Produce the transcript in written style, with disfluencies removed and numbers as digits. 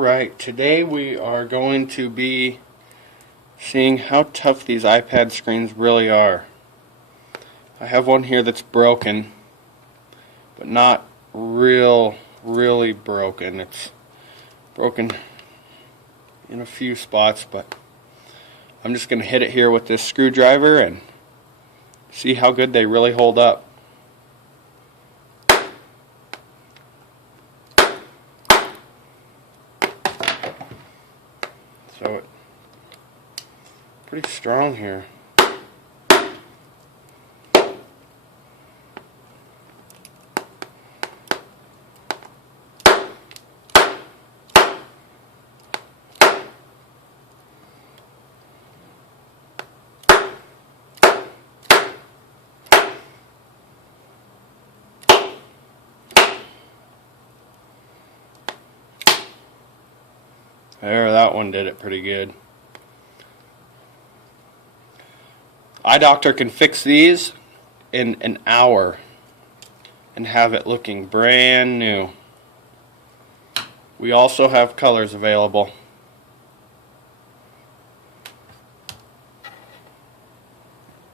Alright, today we are going to be seeing how tough these iPad screens really are. I have one here that's broken, but not really broken. It's broken in a few spots, but I'm just going to hit it here with this screwdriver and see how good they really hold up. So it's pretty strong here. There, that one did it pretty good. iDoctor can fix these in an hour and have it looking brand new. We also have colors available.